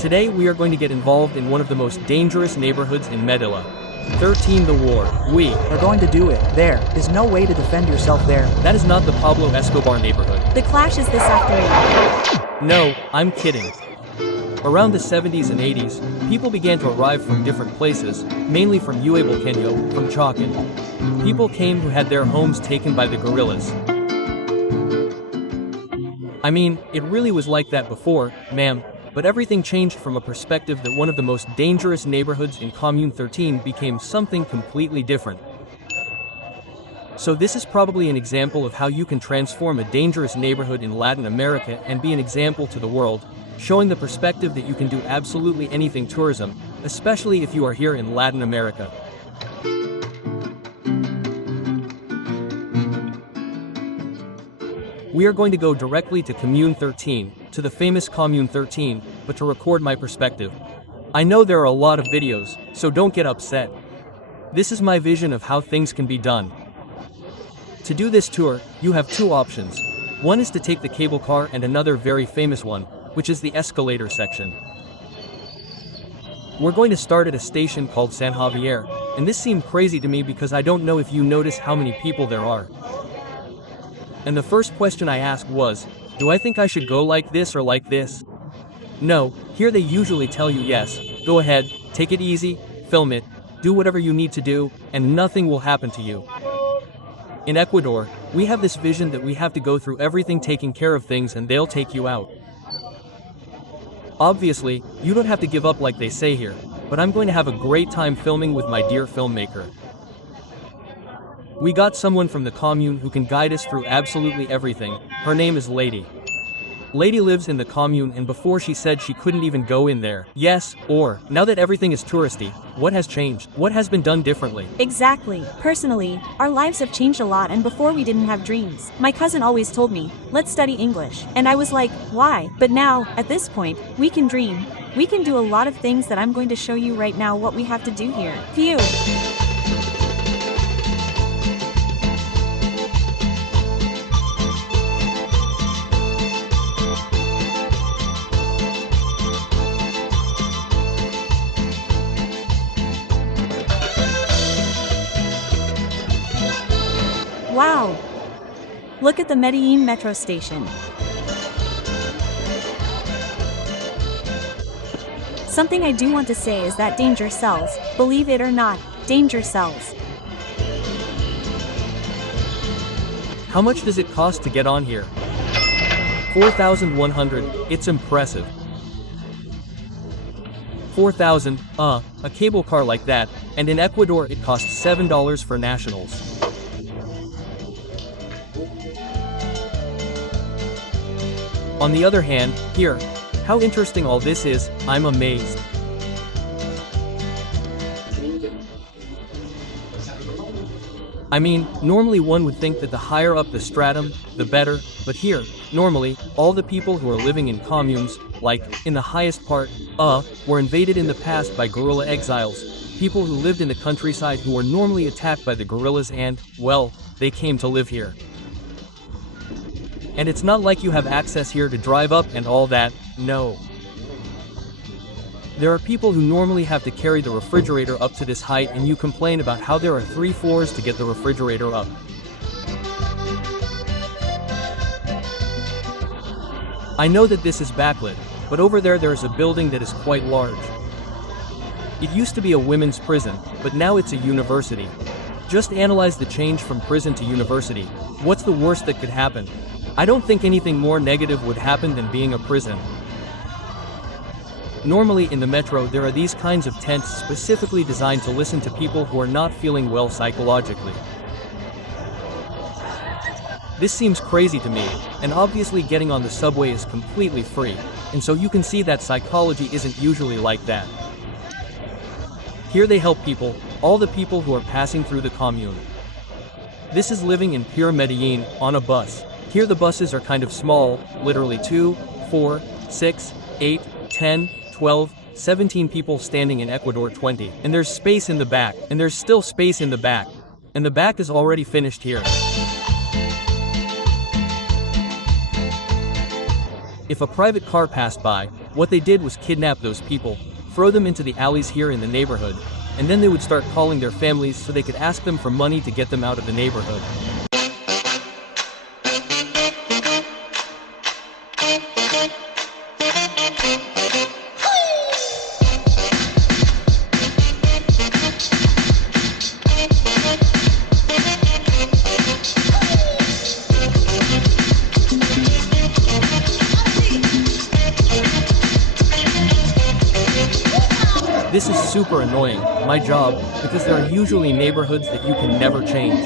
Today we are going to get involved in one of the most dangerous neighborhoods in Medellín. 13 The War. We are going to do it. There is no way to defend yourself there. That is not the Pablo Escobar neighborhood. The clash is this afternoon. No, I'm kidding. Around the 70s and 80s, people began to arrive from different places, mainly from Buenaventura, from Chacan. People came who had their homes taken by the guerrillas. I mean, it really was like that before, ma'am, but everything changed from a perspective that one of the most dangerous neighborhoods in Commune 13 became something completely different. So this is probably an example of how you can transform a dangerous neighborhood in Latin America and be an example to the world, showing the perspective that you can do absolutely anything tourism, especially if you are here in Latin America. We are going to go directly to Commune 13, to the famous Commune 13, but to record my perspective. I know there are a lot of videos, so don't get upset. This is my vision of how things can be done. To do this tour, you have two options. One is to take the cable car and another very famous one, which is the escalator section. We're going to start at a station called San Javier, and this seemed crazy to me because I don't know if you notice how many people there are. And the first question I asked was, do I think I should go like this or like this? No, here they usually tell you yes, go ahead, take it easy, film it, do whatever you need to do, and nothing will happen to you. In Ecuador, we have this vision that we have to go through everything taking care of things and they'll take you out. Obviously, you don't have to give up like they say here, but I'm going to have a great time filming with my dear filmmaker. We got someone from the commune who can guide us through absolutely everything. Her name is Lady. Lady lives in the commune, and before she said she couldn't even go in there. Yes, or, now that everything is touristy, what has changed? What has been done differently? Exactly. Personally, our lives have changed a lot, and before we didn't have dreams. My cousin always told me, let's study English. And I was like, why? But now, at this point, we can dream. We can do a lot of things that I'm going to show you right now what we have to do here. Phew. Wow! Look at the Medellín metro station. Something I do want to say is that danger sells. Believe it or not, danger sells. How much does it cost to get on here? 4,100, it's impressive. 4,000, a cable car like that, and in Ecuador it costs $7 for nationals. On the other hand, here, how interesting all this is, I'm amazed. I mean, normally one would think that the higher up the stratum, the better, but here, normally, all the people who are living in communes, like, in the highest part, were invaded in the past by guerrilla exiles, people who lived in the countryside who were normally attacked by the guerrillas and, well, they came to live here. And it's not like you have access here to drive up and all that, no. There are people who normally have to carry the refrigerator up to this height, and you complain about how there are 3 floors to get the refrigerator up. I know that this is backlit, but over there is a building that is quite large. It used to be a women's prison, but now it's a university. Just analyze the change from prison to university. What's the worst that could happen? I don't think anything more negative would happen than being a prison. Normally in the metro there are these kinds of tents specifically designed to listen to people who are not feeling well psychologically. This seems crazy to me, and obviously getting on the subway is completely free, and so you can see that psychology isn't usually like that. Here they help people, all the people who are passing through the commune. This is living in pure Medellín, on a bus. Here the buses are kind of small, literally 2, 4, 6, 8, 10, 12, 17 people standing in Ecuador 20. And there's space in the back, and there's still space in the back. And the back is already finished here. If a private car passed by, What they did was kidnap those people, throw them into the alleys here in the neighborhood, and then they would start calling their families so they could ask them for money to get them out of the neighborhood. This is super annoying, my job, because there are usually neighborhoods that you can never change.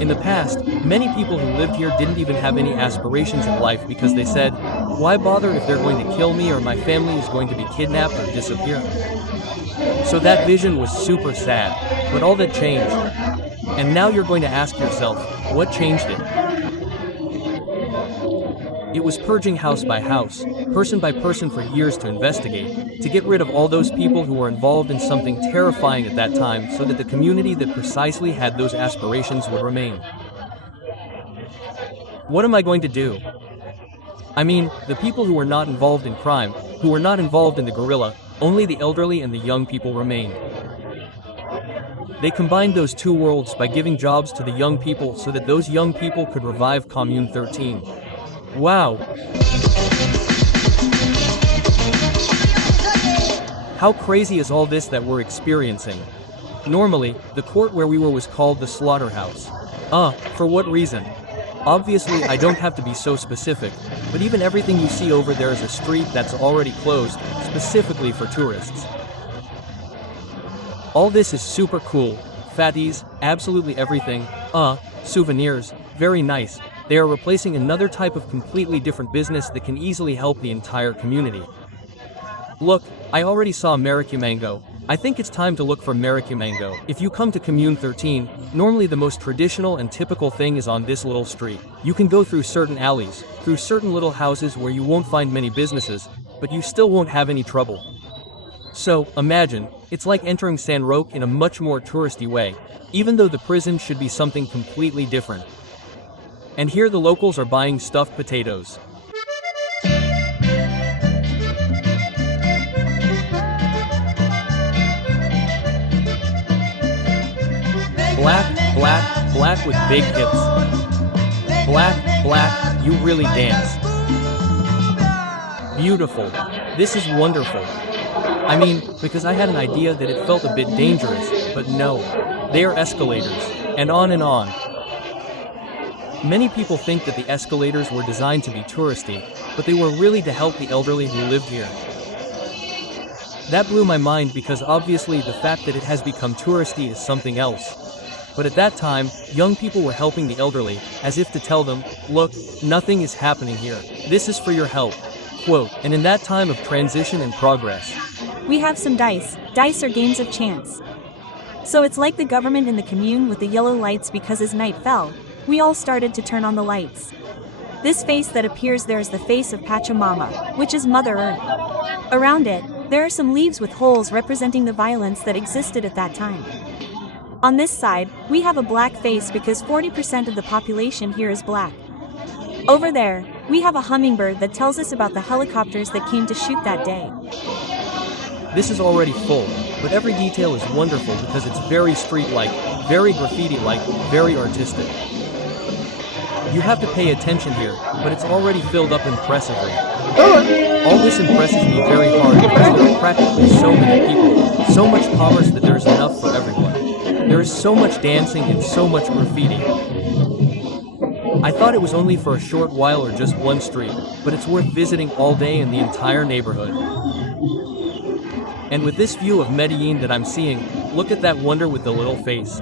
In the past, many people who lived here didn't even have any aspirations in life because they said, why bother if they're going to kill me or my family is going to be kidnapped or disappear? So that vision was super sad, but all that changed. And now you're going to ask yourself, what changed it? It was purging house by house, person by person for years to investigate, to get rid of all those people who were involved in something terrifying at that time so that the community that precisely had those aspirations would remain. What am I going to do? I mean, the people who were not involved in crime, who were not involved in the guerrilla, only the elderly and the young people remained. They combined those two worlds by giving jobs to the young people so that those young people could revive Commune 13. Wow! How crazy is all this that we're experiencing? Normally, the court where we were was called the slaughterhouse. For what reason? Obviously, I don't have to be so specific, but even everything you see over there is a street that's already closed, specifically for tourists. All this is super cool. Fatties, absolutely everything. Souvenirs, very nice. They are replacing another type of completely different business that can easily help the entire community. Look, I already saw Maricumango. I think it's time to look for Maricumango. If you come to Commune 13, normally the most traditional and typical thing is on this little street. You can go through certain alleys, through certain little houses where you won't find many businesses, but you still won't have any trouble. So, imagine, it's like entering San Roque in a much more touristy way, even though the prison should be something completely different. And here the locals are buying stuffed potatoes. Black, black, black with big hips. Black, black, you really dance. Beautiful. This is wonderful. I mean, because I had an idea that it felt a bit dangerous, but no. They are escalators. And on and on. Many people think that the escalators were designed to be touristy, but they were really to help the elderly who lived here. That blew my mind because obviously the fact that it has become touristy is something else. But at that time, young people were helping the elderly, as if to tell them, look, nothing is happening here. This is for your help. Quote, and in that time of transition and progress. We have some dice. Dice are games of chance. So it's like the government in the commune with the yellow lights because as night fell, we all started to turn on the lights. This face that appears there is the face of Pachamama, which is Mother Earth. Around it, there are some leaves with holes representing the violence that existed at that time. On this side, we have a black face because 40% of the population here is black. Over there, we have a hummingbird that tells us about the helicopters that came to shoot that day. This is already full, but every detail is wonderful because it's very street-like, very graffiti-like, very artistic. You have to pay attention here, but it's already filled up impressively. All this impresses me very hard because there are practically so many people, so much commerce that there is enough for everyone. There is so much dancing and so much graffiti. I thought it was only for a short while or just one street, but it's worth visiting all day in the entire neighborhood. And with this view of Medellín that I'm seeing, look at that wonder with the little face.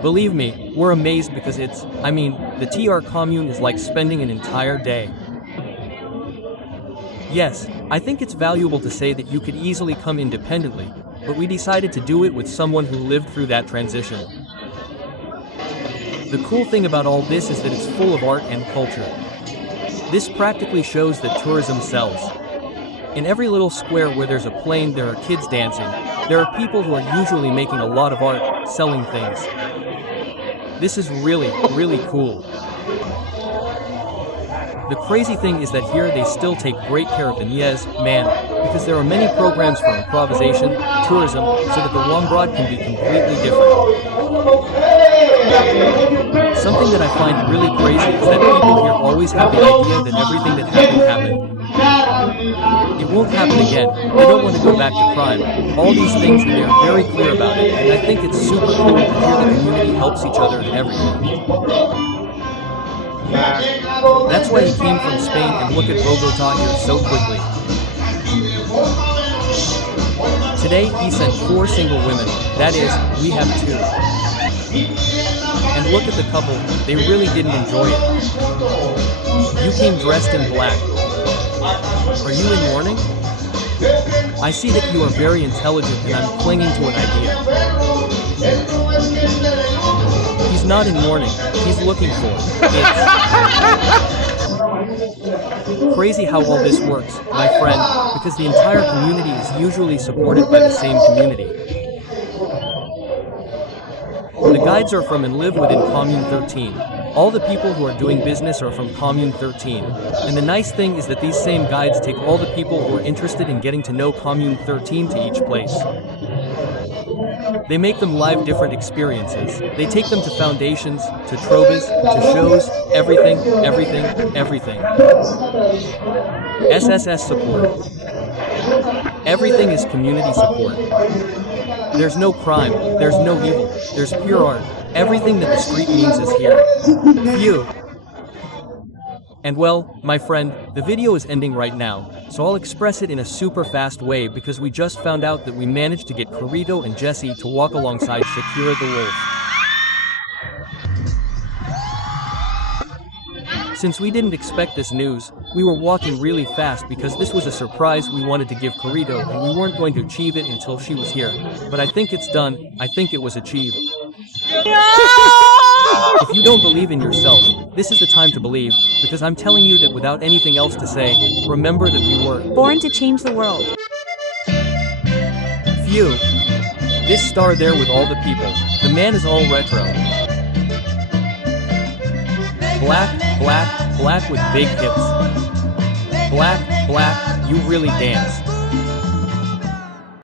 Believe me, we're amazed because the TR commune is like spending an entire day. Yes, I think it's valuable to say that you could easily come independently, but we decided to do it with someone who lived through that transition. The cool thing about all this is that it's full of art and culture. This practically shows that tourism sells. In every little square where there's a plane, there are kids dancing. There are people who are usually making a lot of art, selling things. This is really, really cool. The crazy thing is that here they still take great care of the Nies, man, because there are many programs for improvisation, tourism, so that the Wombrod can be completely different. Something that I find really crazy is that people here always have the idea that everything that happened. It won't happen again. They don't want to go back to crime. All these things, and they are very clear about it, and I think it's super cool to hear the community helps each other and everything. That's why he came from Spain, and look at Bogota here so quickly. Today, he sent 4 single women. That is, we have 2. And look at the couple, they really didn't enjoy it. You came dressed in black. Are you in mourning? I see that you are very intelligent and I'm clinging to an idea. He's not in mourning, he's looking for it. Crazy how all this works, my friend, because the entire community is usually supported by the same community. The guides are from and live within Commune 13. All the people who are doing business are from Commune 13. And the nice thing is that these same guides take all the people who are interested in getting to know Commune 13 to each place. They make them live different experiences. They take them to foundations, to trovas, to shows, everything. SSS support. Everything is community support. There's no crime, there's no evil, there's pure art. Everything that the street means is here. Phew. And well, my friend, the video is ending right now, so I'll express it in a super fast way because we just found out that we managed to get Corrito and Jesse to walk alongside Shakira the wolf. Since we didn't expect this news, we were walking really fast because this was a surprise we wanted to give Corrito and we weren't going to achieve it until she was here. But I think it's done, I think it was achieved. If you don't believe in yourself, this is the time to believe, because I'm telling you that without anything else to say, remember that we were born to change the world. Phew. This star there with all the people, the man is all retro. Black with big hips. Black, you really dance.